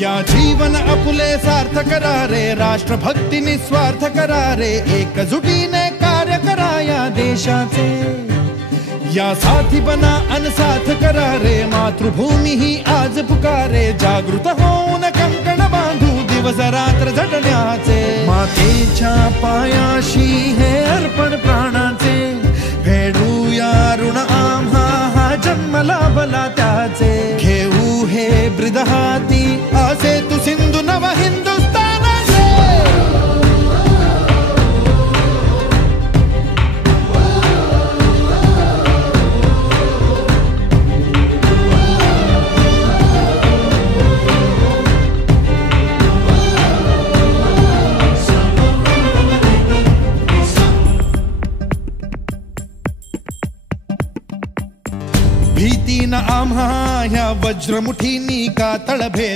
या जीवन आपुले सार्थ करा रे, राष्ट्रभक्ती निस्वार्थ करा रे, एकजुटीने कार्य करा या देशाचे। या साथी बना अनसाथ करा रे, मातृभूमी ही आज पुकारे, जागृत होऊन कंकण बांधू दिवस रात्र झटण्याचे। मातेच्या पायाशी हे अर्पण प्राणाचे, फेडूया ऋण आम्हा हा जन्म लाभला त्याचे। घेऊ हे ब्रिद हाती असे तू सिंधू नव हिंदुस्तानाचे। भीती न आम्हा ह्या वज्रमुठीनी का तळभेद